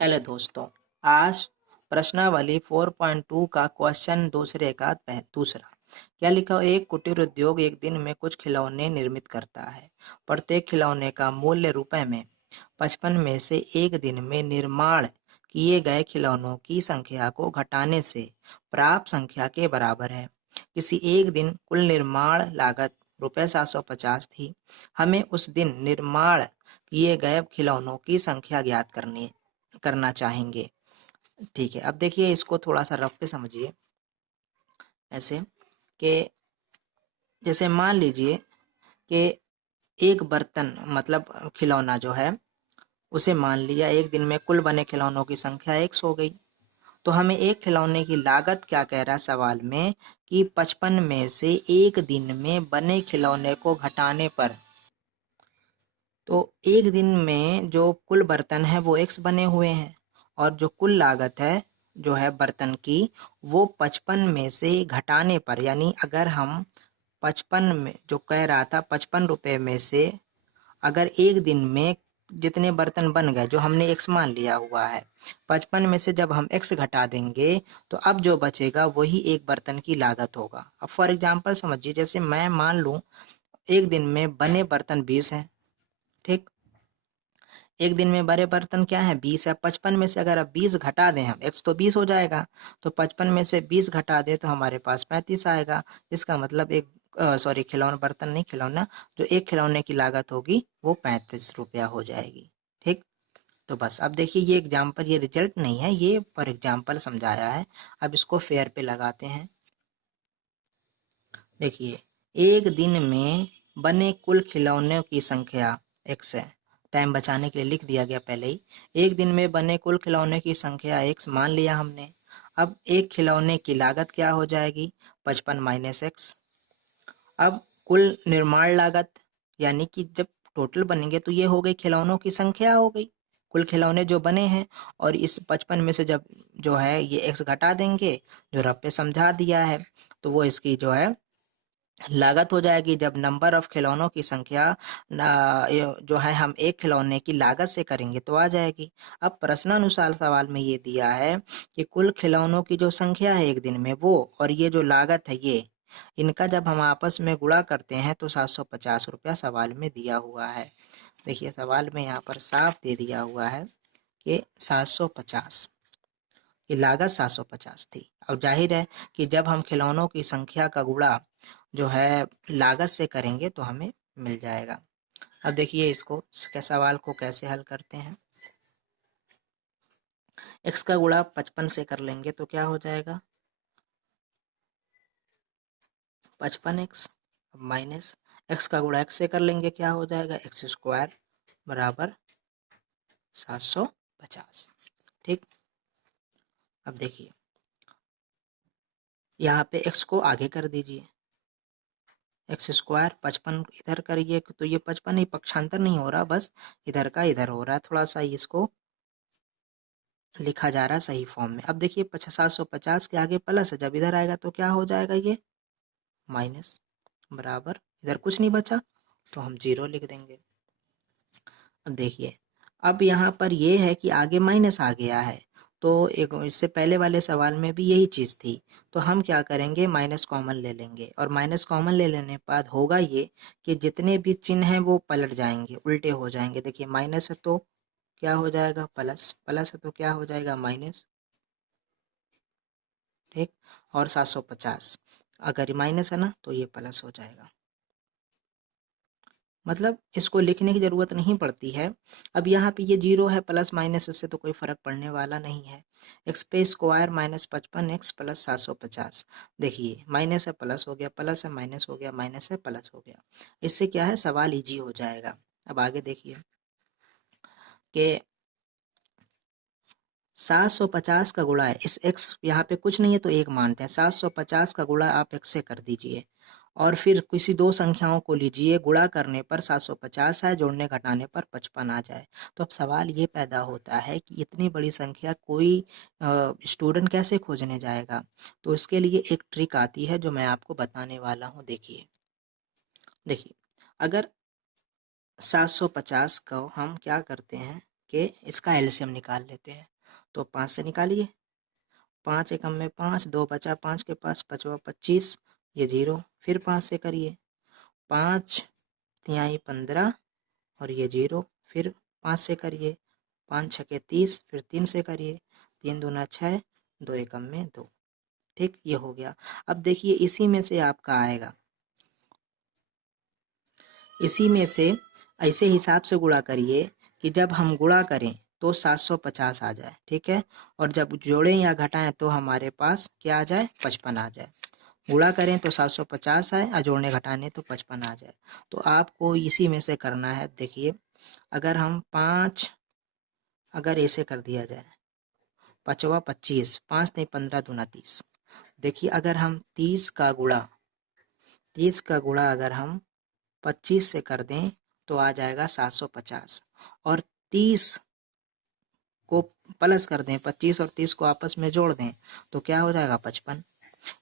Hello दोस्तों। आज प्रश्नावली 4.2 का क्वेश्चन दूसरे का दूसरा क्या लिखा हो। एक कुटीर उद्योग एक दिन में कुछ खिलौने निर्मित करता है। प्रत्येक खिलौने का मूल्य रुपए में 55 में से एक दिन में निर्माण किए गए खिलौनों की संख्या को घटाने से प्राप्त संख्या के बराबर है। किसी एक दिन कुल निर्माण लागत रुपए 750 थी। हमें उस दिन निर्माण किए गए खिलौनों की संख्या ज्ञात करना चाहेंगे। ठीक है, अब देखिए इसको थोड़ा सा रफ पे समझिए। ऐसे कि जैसे मान लीजिए कि एक बर्तन मतलब खिलौना जो है उसे मान लिया एक दिन में कुल बने खिलौनों की संख्या 100 हो गई। तो हमें एक खिलौने की लागत क्या कह रहा है सवाल में कि 55 में से एक दिन में बने खिलौने को घटाने पर, तो एक दिन में जो कुल बर्तन है वो एक्स बने हुए हैं और जो कुल लागत है जो है बर्तन की वो 55 में से घटाने पर, यानी अगर हम 55 में जो कह रहा था 55 रुपए में से अगर एक दिन में जितने बर्तन बन गए जो हमने एक्स मान लिया हुआ है 55 में से जब हम एक्स घटा देंगे तो अब जो बचेगा वही एक बर्तन की लागत होगा। अब फॉर एग्जांपल समझिए, जैसे मैं मान लूं एक दिन में बने बर्तन 20 हैं। ठीक, एक दिन में बड़े बर्तन क्या है 20 है। 55 में से अगर अब 20 घटा दें, हम एक्स तो 20 हो जाएगा, तो 55 में से 20 घटा दे तो हमारे पास 35 आएगा। इसका मतलब एक सॉरी खिलौना बर्तन नहीं खिलौना, जो एक खिलौने की लागत होगी वो 35 रुपया हो जाएगी। ठीक, तो बस अब देखिए ये एग्जाम्पल, ये रिजल्ट नहीं है, ये फॉर एग्जाम्पल समझाया है। अब इसको फेयर पे लगाते हैं। देखिए एक दिन में बने कुल खिलौनों की संख्या एक्स है। टाइम बचाने के लिए लिख दिया गया पहले ही। एक दिन में बने कुल खिलौने की संख्या एक्स मान लिया हमने। अब एक खिलौने की लागत क्या हो जाएगी 55 माइनस एक्स। अब कुल निर्माण लागत यानी कि जब टोटल बनेंगे तो ये हो गई खिलौनों की संख्या हो गई, कुल खिलौने जो बने हैं। और इस 55 में से जब जो है ये एक्स घटा देंगे, जो रफ पे समझा दिया है, तो वो इसकी जो है लागत हो जाएगी। जब नंबर ऑफ खिलौनों की संख्या जो है हम एक खिलौने की लागत से करेंगे तो आ जाएगी। अब प्रश्नानुसार सवाल में ये दिया है कि कुल खिलौनों की जो संख्या है एक दिन में वो और ये जो लागत है ये, इनका जब हम आपस में गुणा करते हैं तो 750 रुपया सवाल में दिया हुआ है। देखिए सवाल में यहाँ पर साफ दे दिया हुआ है कि 750 की लागत 750 थी। और जाहिर है कि जब हम खिलौनों की संख्या का गुणा जो है लागत से करेंगे तो हमें मिल जाएगा। अब देखिए इसको इसके सवाल को कैसे हल करते हैं। x का गुणा 55 से कर लेंगे तो क्या हो जाएगा 55x माइनस x का गुणा x से कर लेंगे क्या हो जाएगा एक्स स्क्वायर बराबर 750। ठीक, अब देखिए यहाँ पे x को आगे कर दीजिए, एक्स स्क्वायर 55 इधर करिए तो ये 55 ही पक्षांतर नहीं हो रहा, बस इधर का इधर हो रहा है, थोड़ा सा इसको लिखा जा रहा है सही फॉर्म में। अब देखिए 750 के आगे प्लस है, जब इधर आएगा तो क्या हो जाएगा ये माइनस बराबर, इधर कुछ नहीं बचा तो हम 0 लिख देंगे। अब देखिए अब यहाँ पर ये है कि आगे माइनस आ गया है, तो एक इससे पहले वाले सवाल में भी यही चीज़ थी, तो हम क्या करेंगे माइनस कॉमन ले लेंगे। और माइनस कॉमन ले लेने के बाद होगा ये कि जितने भी चिन्ह हैं वो पलट जाएंगे, उल्टे हो जाएंगे। देखिए माइनस है तो क्या हो जाएगा प्लस, प्लस है तो क्या हो जाएगा माइनस। ठीक, और 750 अगर माइनस है ना तो ये प्लस हो जाएगा। मतलब इसको लिखने की ज़रूरत नहीं पड़ती है। अब यहाँ पे ये 0 है, प्लस माइनस इससे तो कोई फ़र्क पड़ने वाला नहीं है। एक्स पे स्क्वायर माइनस 55 एक्स प्लस 750। देखिए माइनस है प्लस हो गया, प्लस है माइनस हो गया, माइनस है प्लस हो गया। इससे क्या है सवाल इजी हो जाएगा। अब आगे देखिए कि 750 का गुणा है इस x, यहाँ पे कुछ नहीं है तो एक मानते हैं, 750 का गुणा आप x से कर दीजिए और फिर किसी दो संख्याओं को लीजिए, गुणा करने पर 750 है, जोड़ने घटाने पर 55 आ जाए। तो अब सवाल ये पैदा होता है कि इतनी बड़ी संख्या कोई स्टूडेंट कैसे खोजने जाएगा। तो इसके लिए एक ट्रिक आती है जो मैं आपको बताने वाला हूँ। देखिए देखिए अगर 750 को हम क्या करते हैं के इसका एलसीएम निकाल लेते हैं। तो 5 से निकालिए, 5 एकम में 5, 2 बचा 5 के पास, 5 25, ये 0, फिर 5 से करिए, 5 तिहाई 15 और ये 0, फिर 5 से करिए, 5 छके 30, फिर 3 से करिए, 3 दूना 6, 2 एकम में 2। ठीक, ये हो गया। अब देखिए इसी में से आपका आएगा, इसी में से ऐसे हिसाब से गुणा करिए कि जब हम गुणा करें तो 750 आ जाए, ठीक है, और जब जोड़ें या घटाएं तो हमारे पास क्या आ जाए, 55 आ जाए। गुणा करें तो 750 आए और जोड़ने घटाने तो 55 आ जाए। तो आपको इसी में से करना है। देखिए अगर हम 5 अगर ऐसे कर दिया जाए, 5 25, 5 नहीं 15 दूना 30। देखिए अगर हम 30 का गुणा अगर हम 25 से कर दें तो आ जाएगा 750, और 30 को प्लस कर दें, 25 और 30 को आपस में जोड़ दें तो क्या हो जाएगा, 55।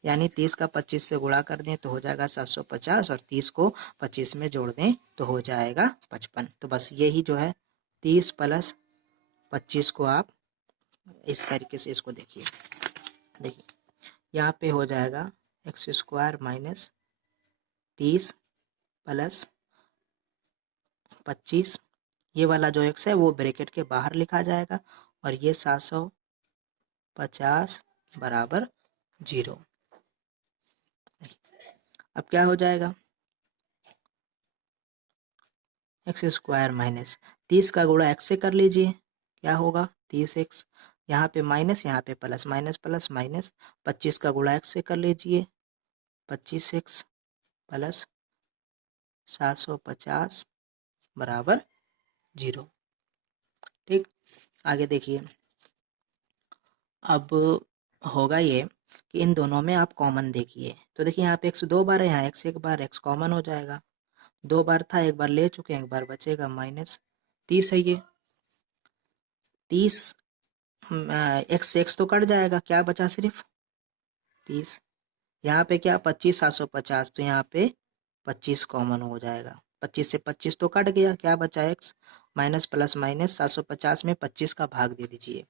यानी 30 का 25 से गुणा कर दें तो हो जाएगा 750, और 30 को 25 में जोड़ दें तो हो जाएगा 55। तो बस यही जो है 30 प्लस 25 को आप इस तरीके से इसको देखिए, यहाँ पे हो जाएगा एक्स स्क्वायर माइनस 30 प्लस 25, ये वाला जो एक्स है वो ब्रैकेट के बाहर लिखा जाएगा, और ये 750 बराबर 0। अब क्या हो जाएगा, एक्स स्क्वायर माइनस 30 का गुणा एक्स से कर लीजिए, क्या होगा 30x, यहाँ पे माइनस यहाँ पे प्लस, माइनस प्लस माइनस, 25 का गुणा एक्स से कर लीजिए, 25x प्लस 750 बराबर 0। ठीक, आगे देखिए, अब होगा ये कि इन दोनों में आप कॉमन देखिए, तो देखिए यहाँ पे x 2 बार है, यहाँ x 1 बार, x कॉमन हो जाएगा, 2 बार था, 1 बार ले चुके हैं, 1 बार बचेगा, माइनस 30 है ये, 30 x तो कट जाएगा, क्या बचा सिर्फ 30, यहाँ पे क्या 25 750, तो यहाँ पे 25 कॉमन हो जाएगा, 25 से 25 तो कट गया, क्या बचा x, माइनस प्लस माइनस 750 में 25 का भाग दे दीजिए।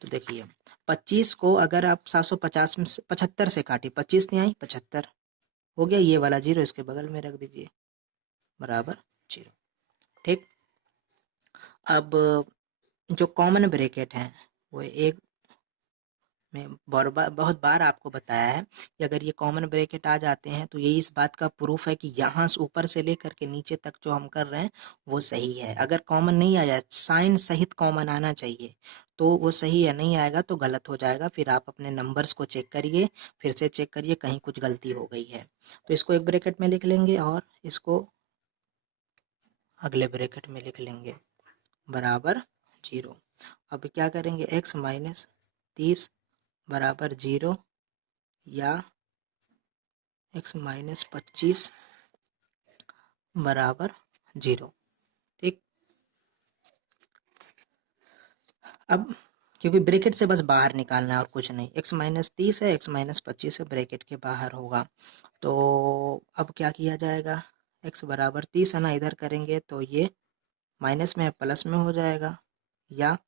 तो देखिए 25 को अगर आप 750 में 75 से काटिए, 25 नहीं आई 75 हो गया, ये वाला 0 इसके बगल में रख दीजिए बराबर 0। ठीक, अब जो कॉमन ब्रैकेट है वो एक में बहुत बार आपको बताया है कि अगर ये कॉमन ब्रैकेट आ जाते हैं तो यही इस बात का प्रूफ है कि यहाँ से ऊपर से लेकर के नीचे तक जो हम कर रहे हैं वो सही है। अगर कॉमन नहीं आया, साइन सहित कॉमन आना चाहिए, तो वो सही है, नहीं आएगा तो गलत हो जाएगा। फिर आप अपने नंबर्स को चेक करिए, फिर से चेक करिए कहीं कुछ गलती हो गई है तो इसको एक ब्रैकेट में लिख लेंगे और इसको अगले ब्रैकेट में लिख लेंगे बराबर 0। अब क्या करेंगे, x माइनस 30 बराबर 0 या x माइनस 25 बराबर 0। ठीक, अब क्योंकि ब्रैकेट से बस बाहर निकालना है और कुछ नहीं, x माइनस 30 है, x माइनस 25 है, ब्रैकेट के बाहर होगा। तो अब क्या किया जाएगा, x बराबर 30 है ना, इधर करेंगे तो ये माइनस में प्लस में हो जाएगा, या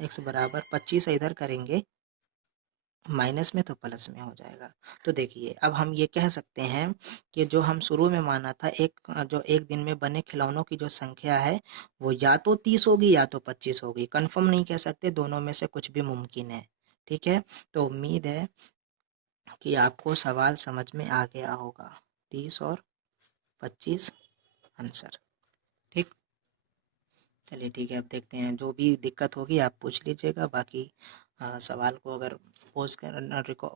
x बराबर 25 है, इधर करेंगे माइनस में तो प्लस में हो जाएगा। तो देखिए अब हम ये कह सकते हैं कि जो हम शुरू में माना था, जो एक दिन में बने खिलौनों की जो संख्या है वो या तो 30 होगी या तो 25 होगी, कंफर्म नहीं कह सकते, दोनों में से कुछ भी मुमकिन है। ठीक है, तो उम्मीद है कि आपको सवाल समझ में आ गया होगा, 30 और 25 आंसर। ठीक, चलिए ठीक है, अब देखते हैं, जो भी दिक्कत होगी आप पूछ लीजिएगा, बाकी सवाल को अगर पोज कर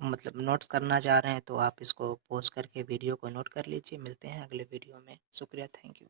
मतलब नोट्स करना चाह रहे हैं तो आप इसको पोज करके वीडियो को नोट कर लीजिए। मिलते हैं अगले वीडियो में, शुक्रिया, थैंक यू।